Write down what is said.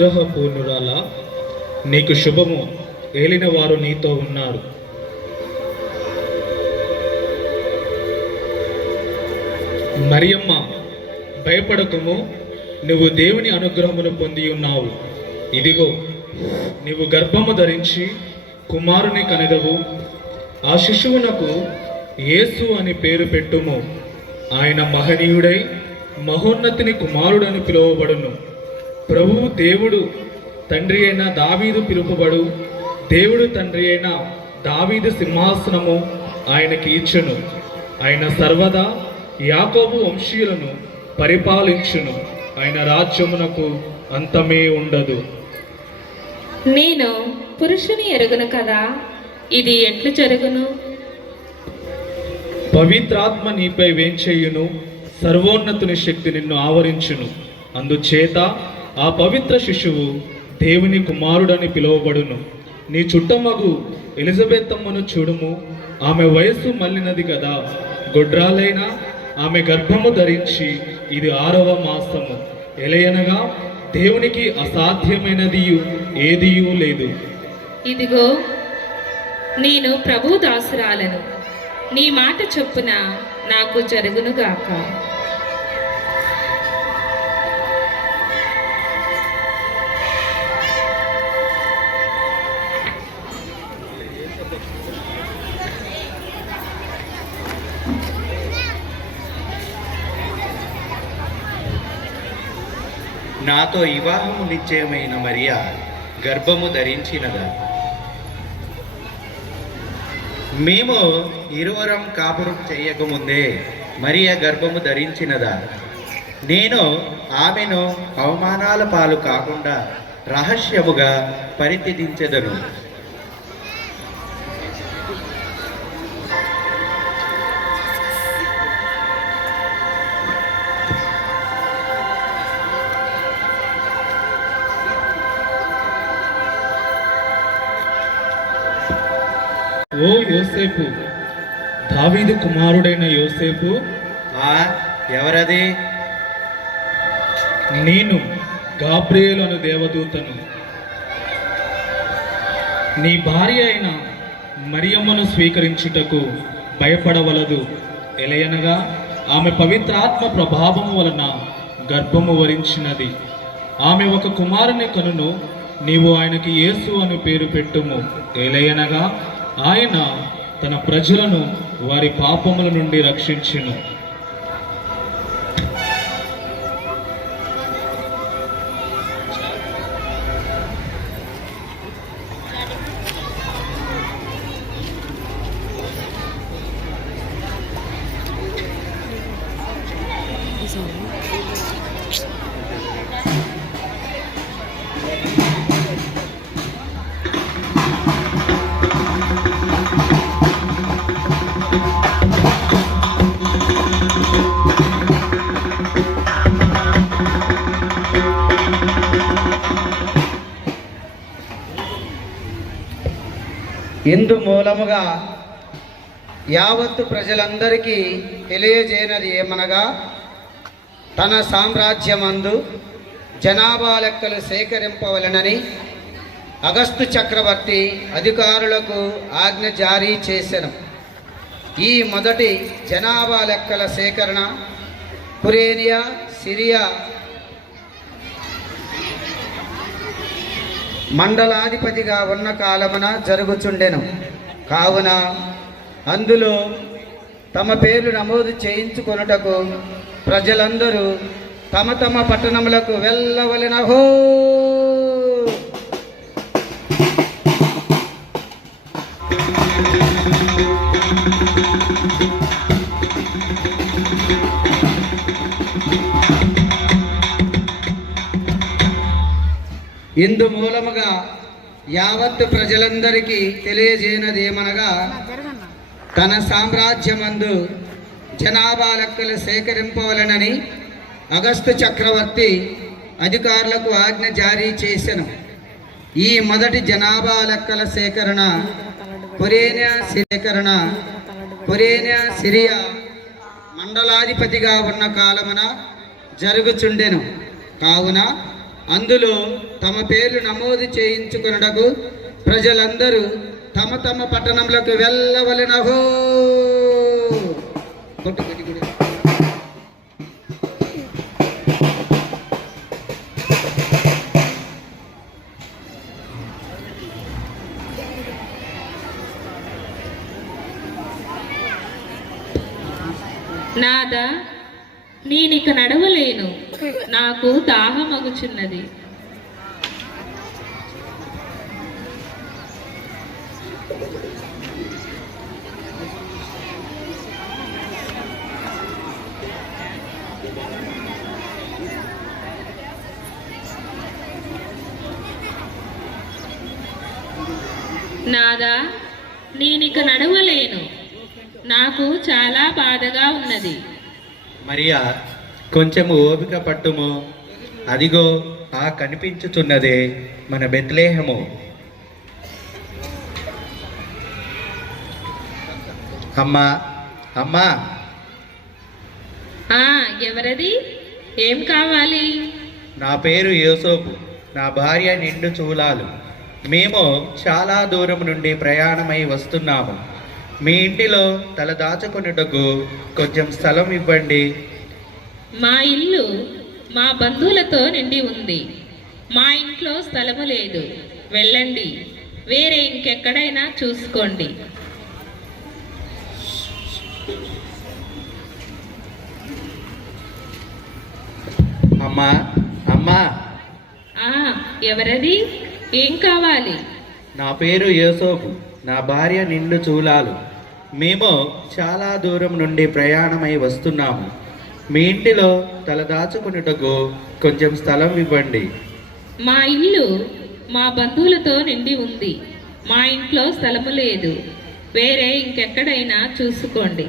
అనుగ్రహ పూర్ణురాలా, నీకు శుభము. ఏలిన వారు నీతో ఉన్నారు. మరియమ్మ, భయపడకము, నువ్వు దేవుని అనుగ్రహమును పొంది ఉన్నావు. ఇదిగో, నీవు గర్భము ధరించి కుమారుని కనెదవు. ఆ శిశువునకు యేసు అని పేరు పెట్టుము. ఆయన మహనీయుడై మహోన్నతిని కుమారుడని పిలువబడును. ప్రభువు దేవుడు తండ్రి అయిన దావీదు పిలుపబడు. దేవుడు తండ్రి అయిన దావీదు సింహాసనము ఆయనకి ఇచ్చును. ఆయన సర్వదా యాకోబు వంశీయులను పరిపాలించును. ఆయన రాజ్యమునకు అంతమే ఉండదు. నేను పురుషుని ఎరుగును కదా, ఇది ఎట్లు జరుగును? పవిత్రాత్మ నీపై వేంచేయును. సర్వోన్నతుని శక్తి నిన్ను ఆవరించును. అందుచేత ఆ పవిత్ర శిశువు దేవుని కుమారుడని పిలువబడును. నీ చుట్టమగు ఎలిజబెత్తమ్మను చూడుము. ఆమె వయస్సు మళ్ళినది కదా. గొడ్రాలైన ఆమె గర్భము ధరించి ఇది 6వ మాసము. ఎలయనగా దేవునికి అసాధ్యమైనది ఏదియూ లేదు. ఇదిగో, నేను ప్రభు దాసురాలను. నీ మాట చొప్పున నాకు జరుగునుగాక. నాతో వివాహము నిశ్చయమైన మరియా గర్భము ధరించినదా? మేము ఇరువరం కాపురం చెయ్యకముందే మరియా గర్భము ధరించినదా? నేను ఆమెను అవమానాల పాలు కాకుండా రహస్యముగా పరిత్యజించెదను. ఓ యోసేపు, దావీదు కుమారుడైన యోసేపు, ఎవరది? నేను గాబ్రియేలు అను దేవదూతను. నీ భార్య అయిన మరియమ్మను స్వీకరించుటకు భయపడవలదు. ఎలయనగా ఆమె పవిత్రాత్మ ప్రభావము వలన గర్భము వరించినది. ఆమె ఒక కుమారుని కనును. నీవు ఆయనకి యేసు అని పేరు పెట్టుము. ఎలయనగా ఆయన తన ప్రజలను వారి పాపముల నుండి రక్షించును. ఇందు మూలముగా యావత్తు ప్రజలందరికీ తెలియజేయనది ఏమనగా, తన సామ్రాజ్యమందు జనాభా లెక్కలు సేకరింపవలెనని అగస్తు చక్రవర్తి అధికారులకు ఆజ్ఞ జారీ చేసెను. ఈ మొదటి జనాభా లెక్కల సేకరణ కురేనియా, సిరియా మండలాధిపతిగా ఉన్న కాలమున జరుగుచుండెను. కావున అందులో తమ పేర్లు నమోదు చేయించుకొనుటకు ప్రజలందరూ తమ తమ పట్టణములకు వెళ్ళవలెనహో. ఇందు మూలముగా యావత్తు ప్రజలందరికీ తెలియజేయనది ఏమనగా, తన సామ్రాజ్యమందు జనాభా లెక్కలు సేకరింపవలెనని అగస్తు చక్రవర్తి అధికారులకు ఆజ్ఞ జారీ చేసెను. ఈ మొదటి జనాభా లెక్కల సేకరణ కురేనియా సిరియా మండలాధిపతిగా ఉన్న కాలమున జరుగుచుండెను. కావున అందులో తమ పేర్లు నమోదు చేయించుకొనుటకు ప్రజలందరూ తమ తమ పట్టణంలోకి వెళ్ళవలెనహో. కొట్టు కొట్టు కొట్టు. నాదా, నేనిక నడవలేను, నాకు దాహమగుచున్నది. నాదా, నేనిక నడవలేను, నాకు చాలా బాధగా ఉన్నది. మరియా, కొంచెము ఓపిక పట్టుము. అదిగో ఆ కనిపించుచున్నదే మన బెత్లెహేము. అమ్మా అమ్మా, ఎవరది? ఏం కావాలి? నా పేరు యోసేపు, నా భార్య నిండు చూలాలు. మేము చాలా దూరం నుండి ప్రయాణమై వస్తున్నాము. మీ ఇంటిలో తల దాచుకొనుటకు కొంచెం స్థలం ఇవ్వండి. మా ఇల్లు మా బంధువులతో నిండి ఉంది, మా ఇంట్లో స్థలము లేదు. వెళ్ళండి, వేరే ఇంకెక్కడైనా చూసుకోండి. అమ్మా అమ్మా, ఎవరది? ఏం కావాలి? నా పేరు యోసేపు, నా భార్య నిండు చూలాలు. మేము చాలా దూరం నుండి ప్రయాణమై వస్తున్నాము. మీ ఇంటిలో తల దాచుకున్నటకు కొంచెం స్థలం ఇవ్వండి. మా ఇల్లు మా బంధువులతో నిండి ఉంది, మా ఇంట్లో స్థలము లేదు. వేరే ఇంకెక్కడైనా చూసుకోండి.